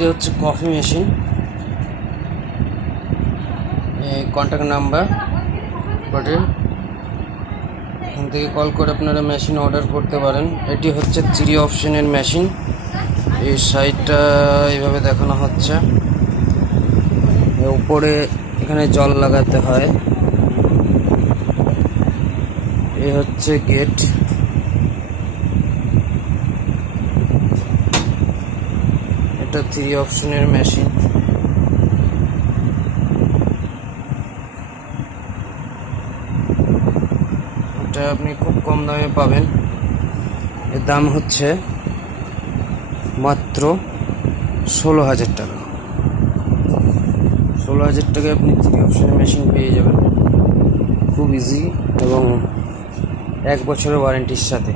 এটি হচ্ছে coffee machine. Contact number বটে, এখান থেকে কল করে আপনারা মেশিন অর্ডার করতে পারেন। এটি হচ্ছে 3 অপশনের মেশিন। এই সাইডটা এইভাবে দেখানো হচ্ছে, উপরে এখানে জল লাগাতে হয়। এই হচ্ছে গেট। এটা 3 অপশনের মেশিন। এটা আপনি খুব কম দামে পাবেন। এর দাম হচ্ছে মাত্র 16,000 টাকা। 16,000 টাকায় আপনি 3 অপশনের মেশিন পেয়ে যাবেন, খুব ইজি এবং 1 বছরের ওয়ারেন্টির সাথে।